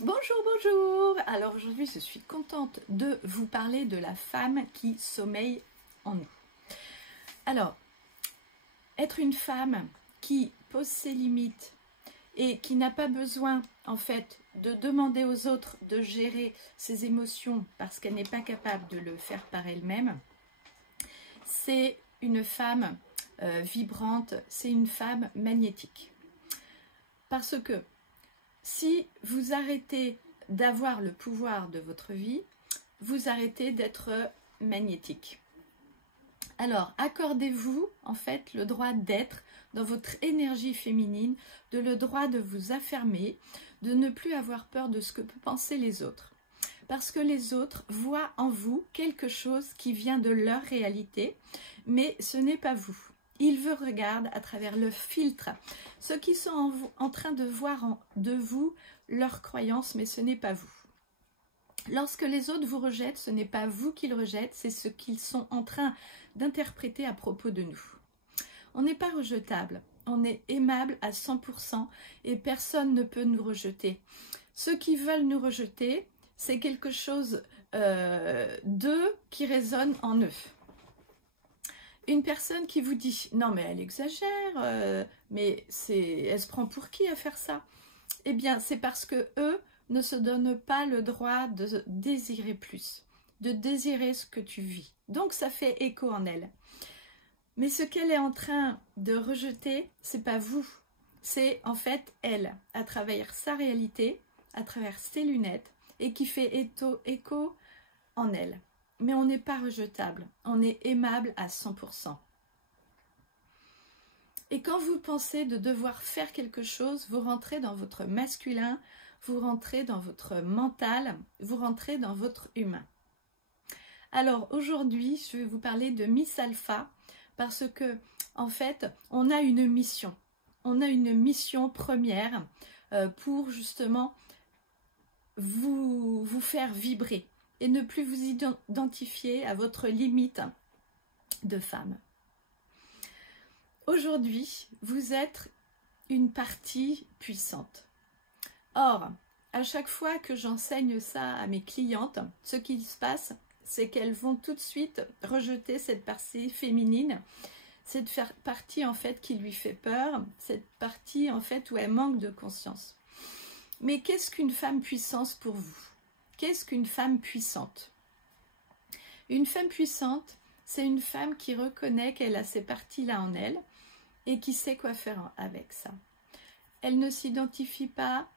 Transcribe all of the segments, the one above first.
Bonjour, bonjour. Alors aujourd'hui, je suis contente de vous parler de la femme qui sommeille en nous. Alors, être une femme qui pose ses limites et qui n'a pas besoin, en fait, de demander aux autres de gérer ses émotions parce qu'elle n'est pas capable de le faire par elle-même, c'est une femme vibrante, c'est une femme magnétique. Parce que si vous arrêtez d'avoir le pouvoir de votre vie, vous arrêtez d'être magnétique. Alors, accordez-vous en fait le droit d'être dans votre énergie féminine, le droit de vous affirmer, de ne plus avoir peur de ce que peuvent penser les autres. Parce que les autres voient en vous quelque chose qui vient de leur réalité, mais ce n'est pas vous. Ils vous regardent à travers le filtre. Ceux qui sont en train de voir de vous leurs croyances, mais ce n'est pas vous. Lorsque les autres vous rejettent, ce n'est pas vous qu'ils rejettent, c'est ce qu'ils sont en train d'interpréter à propos de nous. On n'est pas rejetable, on est aimable à 100% et personne ne peut nous rejeter. Ceux qui veulent nous rejeter, c'est quelque chose d'eux qui résonne en eux. Une personne qui vous dit « Non mais elle exagère, mais elle se prend pour qui à faire ça ?» Eh bien c'est parce que eux ne se donnent pas le droit de désirer plus, de désirer ce que tu vis. Donc ça fait écho en elle. Mais ce qu'elle est en train de rejeter, c'est pas vous. C'est en fait elle, à travers sa réalité, à travers ses lunettes, et qui fait écho en elle. Mais on n'est pas rejetable, on est aimable à 100%. Et quand vous pensez de devoir faire quelque chose, vous rentrez dans votre masculin, vous rentrez dans votre mental, vous rentrez dans votre humain. Alors aujourd'hui, je vais vous parler de Miss Alpha parce que, en fait, on a une mission. On a une mission première pour justement vous faire vibrer et ne plus vous identifier à votre limite de femme. Aujourd'hui, vous êtes une partie puissante. Or, à chaque fois que j'enseigne ça à mes clientes, ce qui se passe, c'est qu'elles vont tout de suite rejeter cette partie féminine, cette partie en fait qui lui fait peur, cette partie en fait où elle manque de conscience. Mais qu'est-ce qu'une femme puissante pour vous ? Qu'est-ce qu'une femme puissante ? Une femme puissante, c'est une femme qui reconnaît qu'elle a ces parties-là en elle et qui sait quoi faire avec ça. Elle ne s'identifie pas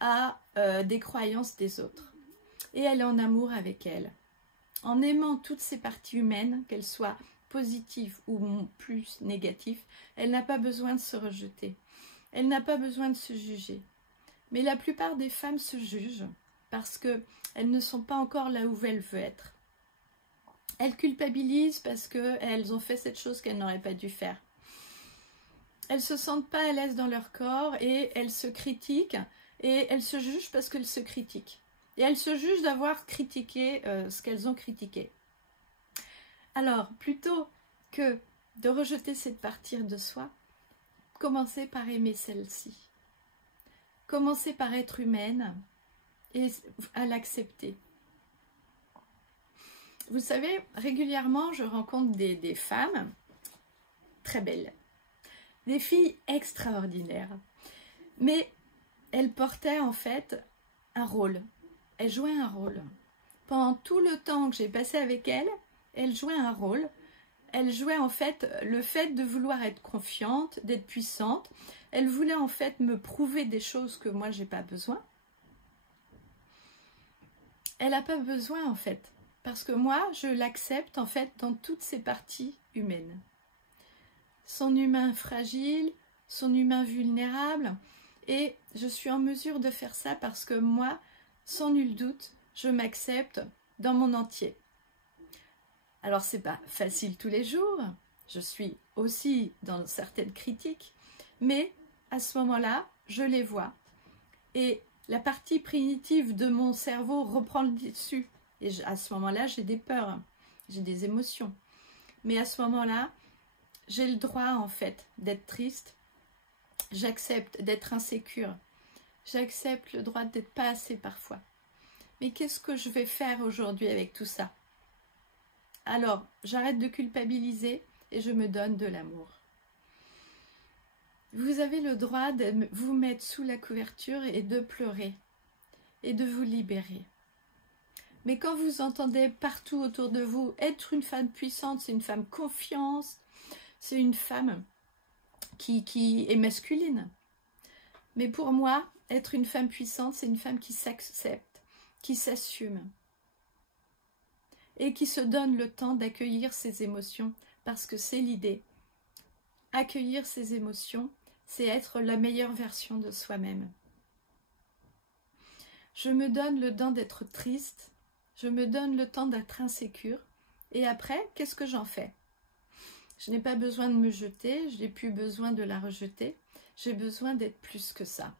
à des croyances des autres. Et elle est en amour avec elle. En aimant toutes ces parties humaines, qu'elles soient positives ou plus négatives, elle n'a pas besoin de se rejeter. Elle n'a pas besoin de se juger. Mais la plupart des femmes se jugent parce qu'elles ne sont pas encore là où elles veulent être. Elles culpabilisent parce qu'elles ont fait cette chose qu'elles n'auraient pas dû faire. Elles ne se sentent pas à l'aise dans leur corps et elles se critiquent et elles se jugent parce qu'elles se critiquent. Et elles se jugent d'avoir critiqué ce qu'elles ont critiqué. Alors, plutôt que de rejeter cette partie de soi, commencez par aimer celle-ci. Commencez par être humaine et à l'accepter. Vous savez, régulièrement, je rencontre des femmes très belles, des filles extraordinaires, mais elles portaient en fait un rôle. Elles jouaient un rôle. Pendant tout le temps que j'ai passé avec elles, elles jouaient un rôle. Elles jouaient en fait le fait de vouloir être confiante, d'être puissante. Elles voulaient en fait me prouver des choses que moi j'ai pas besoin. Elle n'a pas besoin en fait, parce que moi je l'accepte en fait dans toutes ses parties humaines. Son humain fragile, son humain vulnérable, et je suis en mesure de faire ça parce que moi, sans nul doute, je m'accepte dans mon entier. Alors c'est pas facile tous les jours, je suis aussi dans certaines critiques, mais à ce moment-là, je les vois. Et la partie primitive de mon cerveau reprend le dessus. Et à ce moment-là, j'ai des peurs, j'ai des émotions. Mais à ce moment-là, j'ai le droit en fait d'être triste. J'accepte d'être insécure. J'accepte le droit d'être pas assez parfois. Mais qu'est-ce que je vais faire aujourd'hui avec tout ça? Alors, j'arrête de culpabiliser et je me donne de l'amour. Vous avez le droit de vous mettre sous la couverture et de pleurer et de vous libérer. Mais quand vous entendez partout autour de vous, être une femme puissante, c'est une femme confiante, c'est une femme qui est masculine. Mais pour moi, être une femme puissante, c'est une femme qui s'accepte, qui s'assume et qui se donne le temps d'accueillir ses émotions, parce que c'est l'idée. Accueillir ses émotions, c'est être la meilleure version de soi-même. Je me donne le temps d'être triste, je me donne le temps d'être insécure, et après, qu'est-ce que j'en fais? Je n'ai pas besoin de me jeter, je n'ai plus besoin de la rejeter, j'ai besoin d'être plus que ça.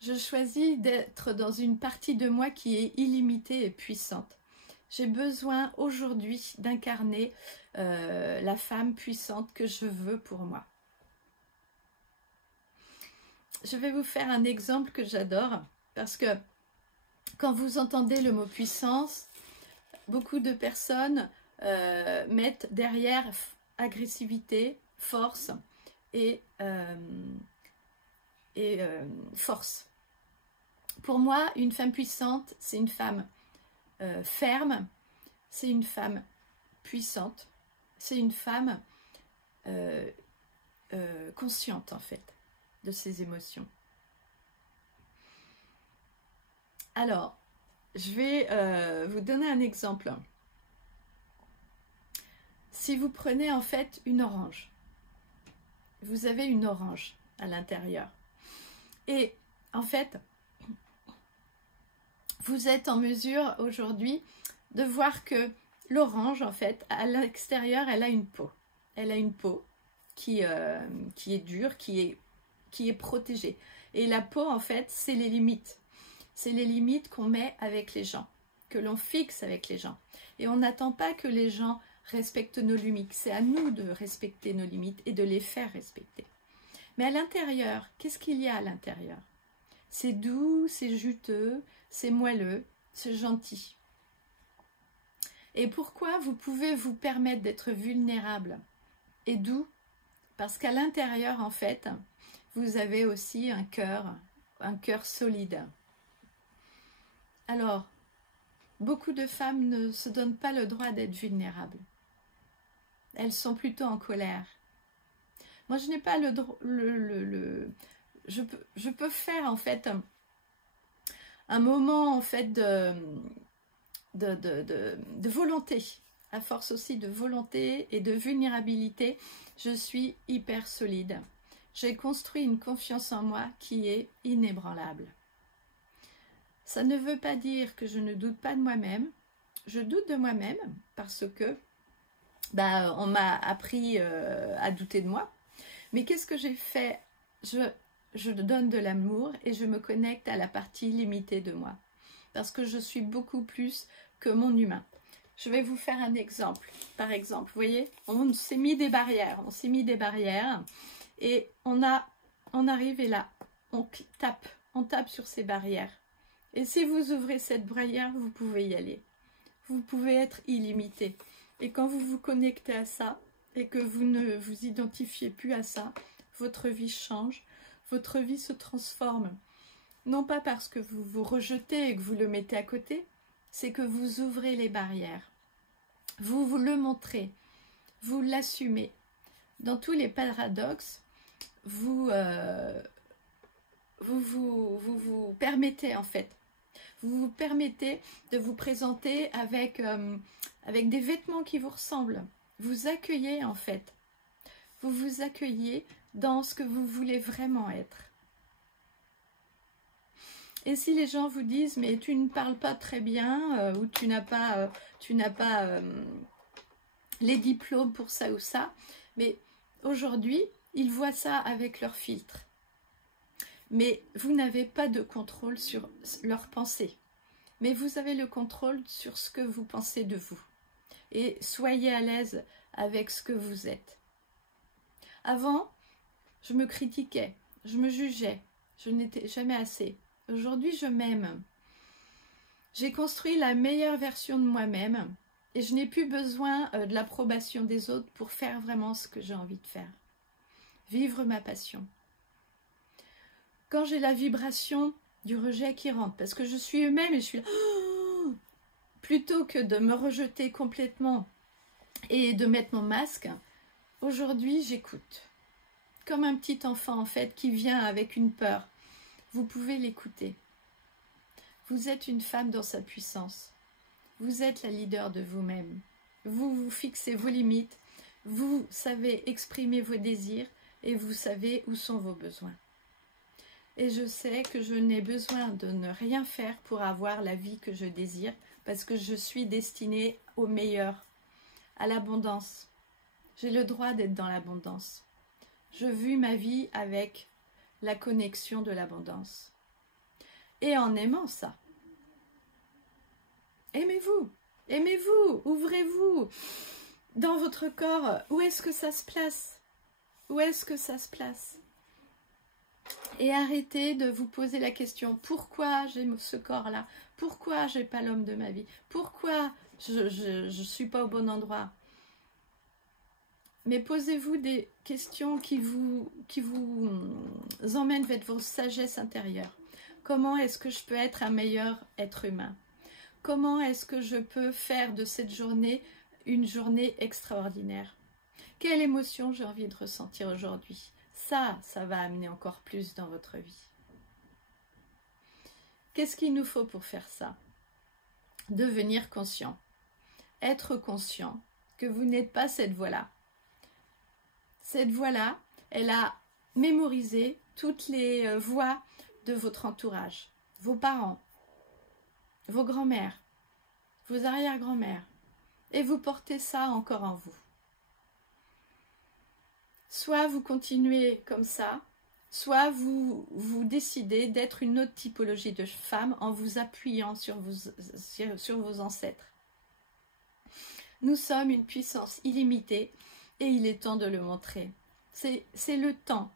Je choisis d'être dans une partie de moi qui est illimitée et puissante. J'ai besoin aujourd'hui d'incarner la femme puissante que je veux pour moi. Je vais vous faire un exemple que j'adore, parce que quand vous entendez le mot puissance, beaucoup de personnes mettent derrière agressivité, force et force. Pour moi, une femme puissante, c'est une femme ferme, c'est une femme puissante, c'est une femme consciente en fait de ses émotions. Alors, je vais vous donner un exemple. Si vous prenez en fait une orange, vous avez une orange à l'intérieur. Et en fait, vous êtes en mesure aujourd'hui de voir que l'orange, en fait, à l'extérieur, elle a une peau. Elle a une peau qui est dure, qui est protégée. Et la peau, en fait, c'est les limites. C'est les limites qu'on met avec les gens, que l'on fixe avec les gens. Et on n'attend pas que les gens respectent nos limites. C'est à nous de respecter nos limites et de les faire respecter. Mais à l'intérieur, qu'est-ce qu'il y a à l'intérieur? C'est doux, c'est juteux, c'est moelleux, c'est gentil. Et pourquoi vous pouvez vous permettre d'être vulnérable et doux? Parce qu'à l'intérieur, en fait, vous avez aussi un cœur solide. Alors, beaucoup de femmes ne se donnent pas le droit d'être vulnérables. Elles sont plutôt en colère. Moi, je n'ai pas le droit... Je peux faire, en fait, un moment, en fait, de volonté. À force aussi de volonté et de vulnérabilité, je suis hyper solide. J'ai construit une confiance en moi qui est inébranlable. Ça ne veut pas dire que je ne doute pas de moi-même. Je doute de moi-même parce que on m'a appris à douter de moi. Mais qu'est-ce que j'ai fait? Je donne de l'amour et je me connecte à la partie limitée de moi. Parce que je suis beaucoup plus que mon humain. Je vais vous faire un exemple. Par exemple, vous voyez, on s'est mis des barrières. On s'est mis des barrières et on arrive et là, on tape sur ces barrières. Et si vous ouvrez cette barrière, vous pouvez y aller. Vous pouvez être illimité. Et quand vous vous connectez à ça et que vous ne vous identifiez plus à ça, votre vie change, votre vie se transforme. Non pas parce que vous vous rejetez et que vous le mettez à côté, c'est que vous ouvrez les barrières. Vous le montrez, vous l'assumez. Dans tous les paradoxes, vous permettez en fait. Vous vous permettez de vous présenter avec des vêtements qui vous ressemblent. Vous accueillez en fait. Vous vous accueillez dans ce que vous voulez vraiment être. Et si les gens vous disent mais tu ne parles pas très bien ou tu n'as pas les diplômes pour ça ou ça, mais aujourd'hui ils voient ça avec leur filtre. Mais vous n'avez pas de contrôle sur leurs pensées. Mais vous avez le contrôle sur ce que vous pensez de vous. Et soyez à l'aise avec ce que vous êtes. Avant, je me critiquais. je me jugeais, je n'étais jamais assez. Aujourd'hui, je m'aime. J'ai construit la meilleure version de moi-même et je n'ai plus besoin de l'approbation des autres pour faire vraiment ce que j'ai envie de faire. Vivre ma passion. Quand j'ai la vibration du rejet qui rentre, parce que je suis eux-mêmes et je suis là, plutôt que de me rejeter complètement et de mettre mon masque, aujourd'hui j'écoute. Comme un petit enfant en fait qui vient avec une peur. Vous pouvez l'écouter. Vous êtes une femme dans sa puissance. Vous êtes la leader de vous-même. Vous vous fixez vos limites. Vous savez exprimer vos désirs et vous savez où sont vos besoins. Et je sais que je n'ai besoin de ne rien faire pour avoir la vie que je désire parce que je suis destinée au meilleur, à l'abondance. J'ai le droit d'être dans l'abondance. Je vis ma vie avec la connexion de l'abondance. Et en aimant ça. Aimez-vous, aimez-vous, ouvrez-vous dans votre corps. Où est-ce que ça se place? Où est-ce que ça se place? Et arrêtez de vous poser la question, pourquoi j'ai ce corps-là? Pourquoi j'ai pas l'homme de ma vie? Pourquoi je suis pas au bon endroit? Mais posez-vous des questions qui vous emmènent vers votre sagesse intérieure. Comment est-ce que je peux être un meilleur être humain? Comment est-ce que je peux faire de cette journée une journée extraordinaire? Quelle émotion j'ai envie de ressentir aujourd'hui? Ça va amener encore plus dans votre vie. Qu'est-ce qu'il nous faut pour faire ça? Devenir conscient. Être conscient que vous n'êtes pas cette voie-là. Cette voie-là, elle a mémorisé toutes les voix de votre entourage. Vos parents, vos grands-mères, vos arrière-grand-mères. Et vous portez ça encore en vous. Soit vous continuez comme ça, soit vous décidez d'être une autre typologie de femme en vous appuyant sur vos ancêtres. Nous sommes une puissance illimitée et il est temps de le montrer. C'est le temps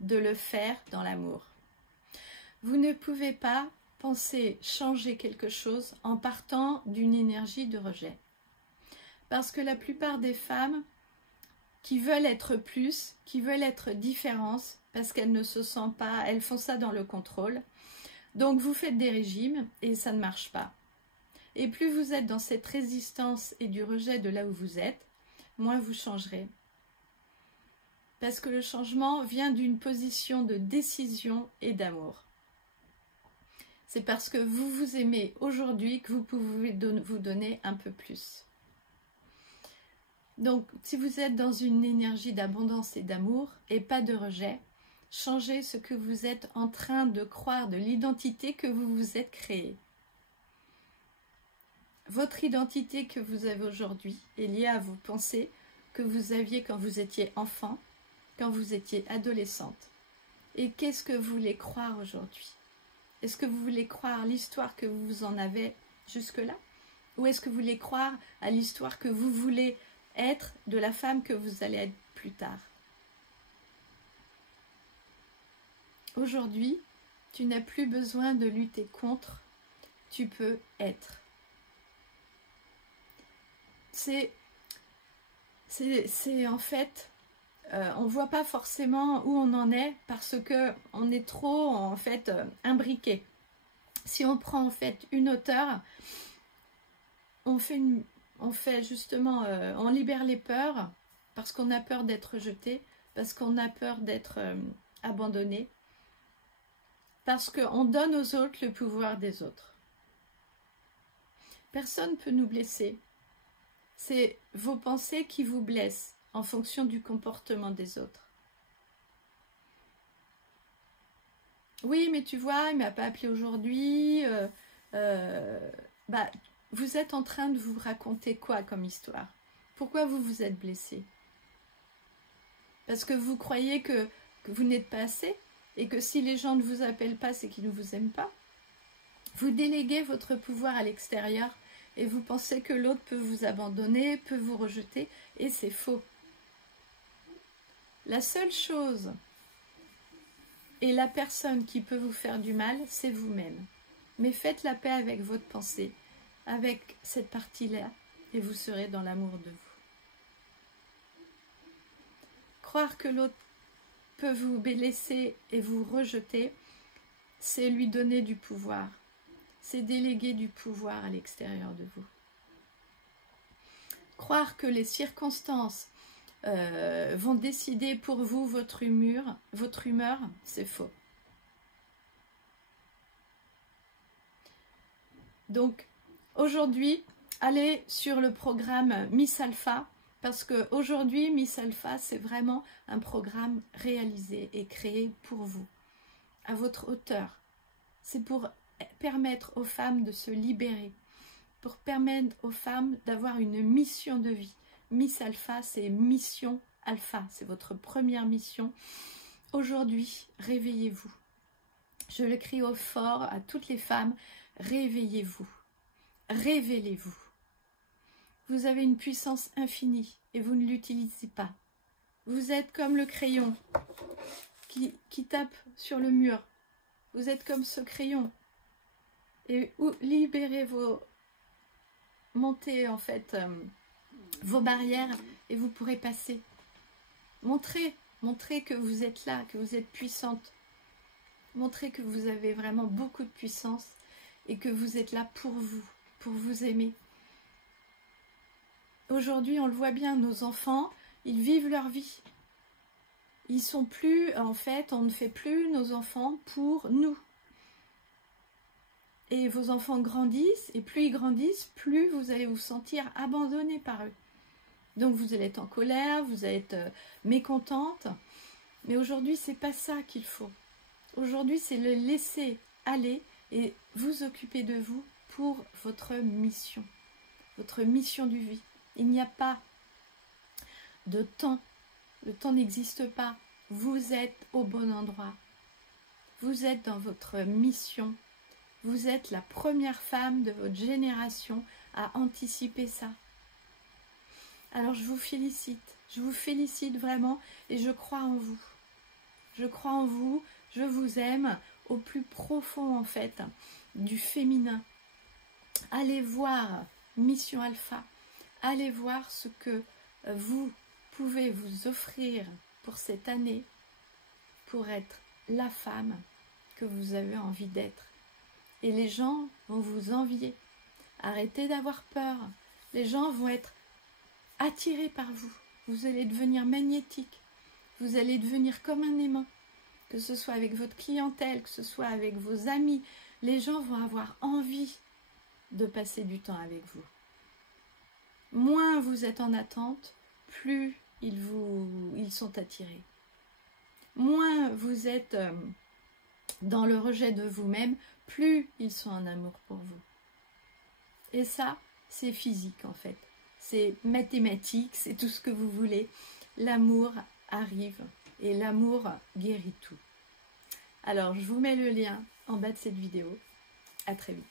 de le faire dans l'amour. Vous ne pouvez pas penser changer quelque chose en partant d'une énergie de rejet. Parce que la plupart des femmes qui veulent être plus, qui veulent être différentes, parce qu'elles ne se sentent pas, elles font ça dans le contrôle. Donc vous faites des régimes et ça ne marche pas. Et plus vous êtes dans cette résistance et du rejet de là où vous êtes, moins vous changerez. Parce que le changement vient d'une position de décision et d'amour. C'est parce que vous vous aimez aujourd'hui que vous pouvez vous donner un peu plus. Donc, si vous êtes dans une énergie d'abondance et d'amour et pas de rejet, changez ce que vous êtes en train de croire de l'identité que vous vous êtes créée. Votre identité que vous avez aujourd'hui est liée à vos pensées que vous aviez quand vous étiez enfant, quand vous étiez adolescente. Et qu'est-ce que vous voulez croire aujourd'hui? Est-ce que vous voulez croire l'histoire que vous en avez jusque-là? Ou est-ce que vous voulez croire à l'histoire que vous voulez être de la femme que vous allez être plus tard? Aujourd'hui, tu n'as plus besoin de lutter contre, tu peux être. C'est en fait, on ne voit pas forcément où on en est parce qu'on est trop en fait imbriqué. Si on prend en fait une hauteur, on fait justement, on libère les peurs parce qu'on a peur d'être rejeté, parce qu'on a peur d'être abandonné, parce qu'on donne aux autres le pouvoir des autres. Personne ne peut nous blesser. C'est vos pensées qui vous blessent en fonction du comportement des autres. Oui, mais tu vois, il ne m'a pas appelé aujourd'hui. Vous êtes en train de vous raconter quoi comme histoire? Pourquoi vous vous êtes blessé? Parce que vous croyez que vous n'êtes pas assez et que si les gens ne vous appellent pas, c'est qu'ils ne vous aiment pas. Vous déléguez votre pouvoir à l'extérieur et vous pensez que l'autre peut vous abandonner, peut vous rejeter, et c'est faux. La seule chose Et la personne qui peut vous faire du mal, c'est vous-même. Mais faites la paix avec votre pensée, avec cette partie-là, et vous serez dans l'amour de vous. Croire que l'autre peut vous blesser et vous rejeter, c'est lui donner du pouvoir. C'est déléguer du pouvoir à l'extérieur de vous. Croire que les circonstances vont décider pour vous votre humeur, c'est faux. Donc, aujourd'hui, allez sur le programme Miss Alpha, parce qu'aujourd'hui, Miss Alpha, c'est vraiment un programme réalisé et créé pour vous, à votre hauteur. C'est pour permettre aux femmes de se libérer, pour permettre aux femmes d'avoir une mission de vie. Miss Alpha, c'est mission Alpha, c'est votre première mission. Aujourd'hui, réveillez-vous. Je le crie au fort à toutes les femmes, réveillez-vous, révélez-vous. Vous avez une puissance infinie et vous ne l'utilisez pas. Vous êtes comme le crayon qui tape sur le mur. Vous êtes comme ce crayon. Et libérez montez en fait vos barrières et vous pourrez passer. Montrez que vous êtes là, que vous êtes puissante. Montrez que vous avez vraiment beaucoup de puissance et que vous êtes là pour vous aimer. Aujourd'hui, on le voit bien, nos enfants, ils vivent leur vie. Ils sont plus, en fait, on ne fait plus nos enfants pour nous. Et vos enfants grandissent, et plus ils grandissent, plus vous allez vous sentir abandonné par eux. Donc vous allez être en colère, vous allez être mécontente. Mais aujourd'hui, c'est pas ça qu'il faut. Aujourd'hui, c'est le laisser aller et vous occuper de vous pour votre mission de vie. Il n'y a pas de temps. Le temps n'existe pas. Vous êtes au bon endroit. Vous êtes dans votre mission. Vous êtes la première femme de votre génération à anticiper ça. Alors je vous félicite vraiment et je crois en vous. Je crois en vous, je vous aime au plus profond en fait du féminin. Allez voir Mission Alpha, allez voir ce que vous pouvez vous offrir pour cette année pour être la femme que vous avez envie d'être. Et les gens vont vous envier. Arrêtez d'avoir peur. Les gens vont être attirés par vous. Vous allez devenir magnétique. Vous allez devenir comme un aimant. Que ce soit avec votre clientèle, que ce soit avec vos amis. Les gens vont avoir envie de passer du temps avec vous. Moins vous êtes en attente, plus ils sont attirés. Moins vous êtes dans le rejet de vous-même, plus ils sont en amour pour vous. Et ça, c'est physique en fait. C'est mathématique, c'est tout ce que vous voulez. L'amour arrive et l'amour guérit tout. Alors, je vous mets le lien en bas de cette vidéo. À très vite.